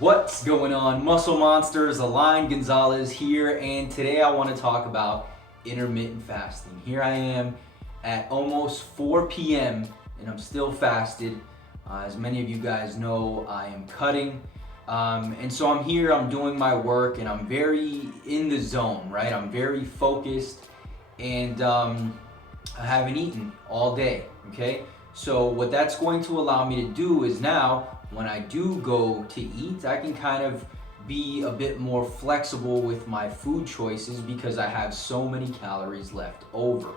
What's going on, Muscle Monsters? Align Gonzalez here, and today I want to talk about intermittent fasting. Here I am at almost 4 p.m. and I'm still fasted. As many of you guys know, I am cutting. And so I'm here, I'm doing my work, and I'm very in the zone, right? I'm very focused, and I haven't eaten all day, okay? So what that's going to allow me to do is now, when I do go to eat, I can kind of be a bit more flexible with my food choices because I have so many calories left over.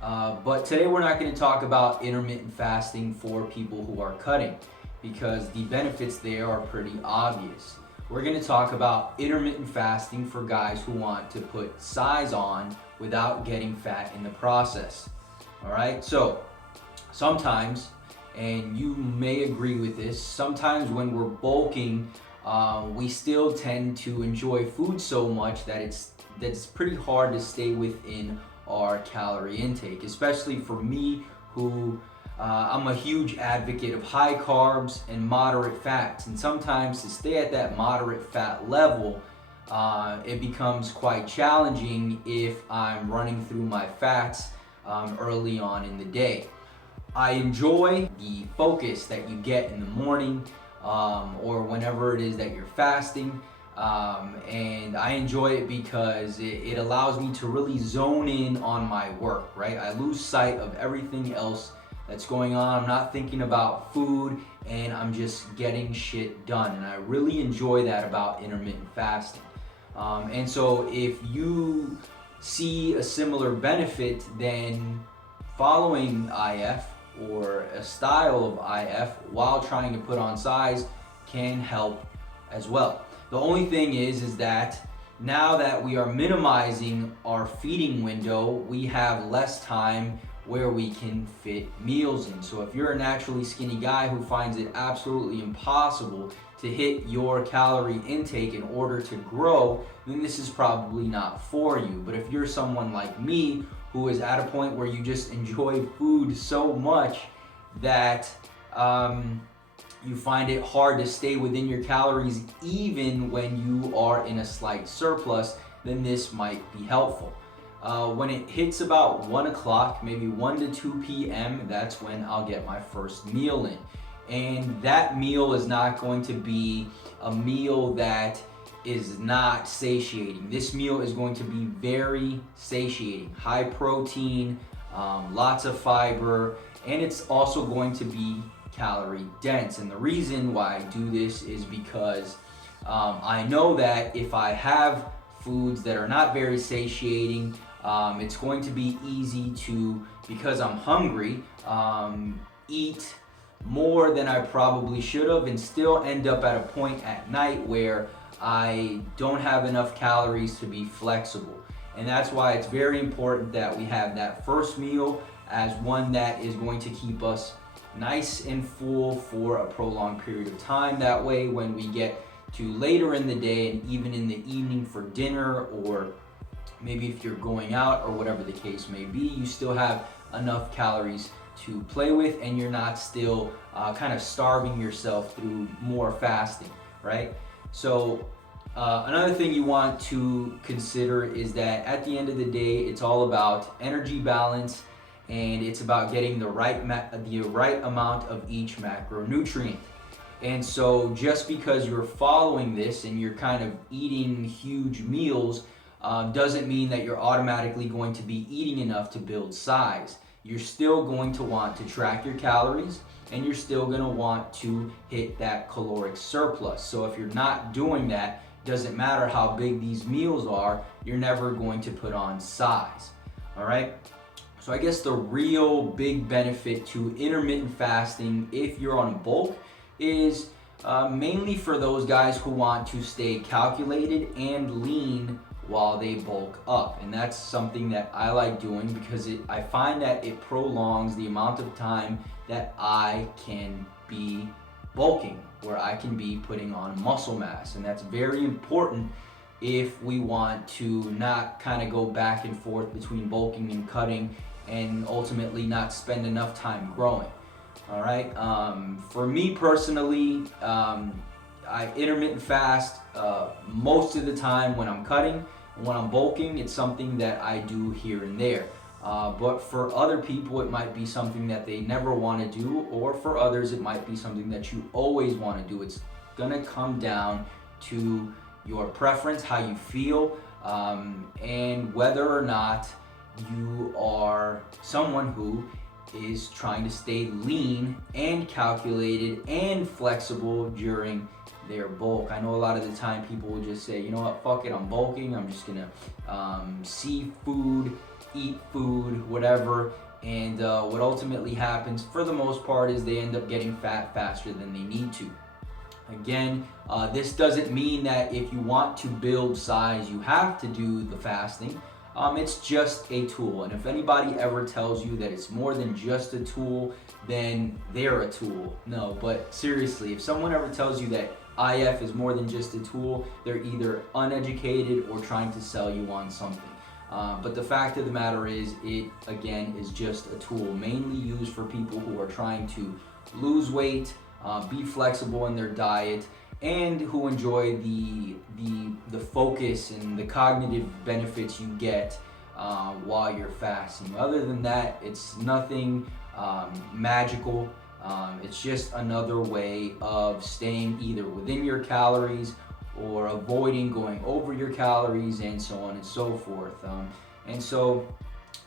But today we're not going to talk about intermittent fasting for people who are cutting because the benefits there are pretty obvious. We're going to talk about intermittent fasting for guys who want to put size on without getting fat in the process. All right, so sometimes, and you may agree with this, sometimes when we're bulking, we still tend to enjoy food so much that it's pretty hard to stay within our calorie intake, especially for me who I'm a huge advocate of high carbs and moderate fats, and sometimes to stay at that moderate fat level, it becomes quite challenging if I'm running through my fats early on in the day. I enjoy the focus that you get in the morning or whenever it is that you're fasting. And I enjoy it because it allows me to really zone in on my work, right? I lose sight of everything else that's going on. I'm not thinking about food and I'm just getting shit done. And I really enjoy that about intermittent fasting. And so if you see a similar benefit, then following IF or a style of IF while trying to put on size can help as well. The only thing is that now that we are minimizing our feeding window, we have less time where we can fit meals in. So if you're a naturally skinny guy who finds it absolutely impossible to hit your calorie intake in order to grow, then this is probably not for you. But if you're someone like me who is at a point where you just enjoy food so much that you find it hard to stay within your calories even when you are in a slight surplus, then this might be helpful. When it hits about 1 o'clock, maybe 1 to 2 p.m., that's when I'll get my first meal in. And that meal is not going to be a meal that is not satiating. This meal is going to be very satiating, high protein, lots of fiber, and it's also going to be calorie dense. And the reason why I do this is because I know that if I have foods that are not very satiating, it's going to be easy to, because I'm hungry, eat more than I probably should have and still end up at a point at night where I don't have enough calories to be flexible. And that's why it's very important that we have that first meal as one that is going to keep us nice and full for a prolonged period of time. That way, when we get to later in the day and even in the evening for dinner, or maybe if you're going out or whatever the case may be, you still have enough calories to play with and you're not still kind of starving yourself through more fasting, right? So another thing you want to consider is that at the end of the day, it's all about energy balance, and it's about getting the right amount of each macronutrient. And so just because you're following this and you're kind of eating huge meals doesn't mean that you're automatically going to be eating enough to build size. You're still going to want to track your calories and you're still going to want to hit that caloric surplus. So if you're not doing that, doesn't matter how big these meals are, you're never going to put on size. All right? So I guess the real big benefit to intermittent fasting if you're on bulk is mainly for those guys who want to stay calculated and lean while they bulk up. And that's something that I like doing because I find that it prolongs the amount of time that I can be bulking, where I can be putting on muscle mass. And that's very important if we want to not kind of go back and forth between bulking and cutting and ultimately not spend enough time growing. All right. For me personally, I intermittent fast most of the time when I'm cutting. When I'm bulking, it's something that I do here and there. But for other people, it might be something that they never want to do, or for others, it might be something that you always want to do. It's gonna come down to your preference, how you feel, and whether or not you are someone who is trying to stay lean and calculated and flexible during their bulk. I know a lot of the time people will just say, you know what, fuck it, I'm bulking, I'm just gonna see food, eat food, whatever. And what ultimately happens for the most part is they end up getting fat faster than they need to. Again, this doesn't mean that if you want to build size, you have to do the fasting. It's just a tool. And if anybody ever tells you that it's more than just a tool, then they're a tool. No, but seriously, if someone ever tells you that IF is more than just a tool, they're either uneducated or trying to sell you on something. But the fact of the matter is, it again is just a tool mainly used for people who are trying to lose weight, be flexible in their diet, and who enjoy the focus and the cognitive benefits you get while you're fasting. Other than that, it's nothing magical. It's just another way of staying either within your calories or avoiding going over your calories, and so on and so forth. And so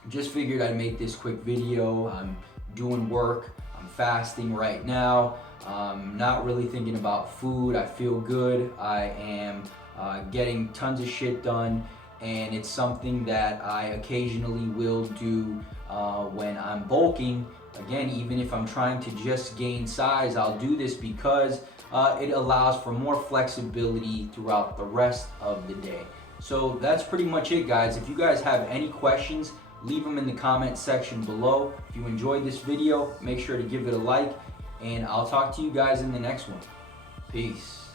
just figured I'd make this quick video. I'm doing work, I'm fasting right now. Not really thinking about food. I feel good. I am getting tons of shit done, and it's something that I occasionally will do when I'm bulking. Again, even if I'm trying to just gain size, I'll do this because it allows for more flexibility throughout the rest of the day. So that's pretty much it, guys. If you guys have any questions, leave them in the comment section below. If you enjoyed this video, make sure to give it a like, and I'll talk to you guys in the next one. Peace.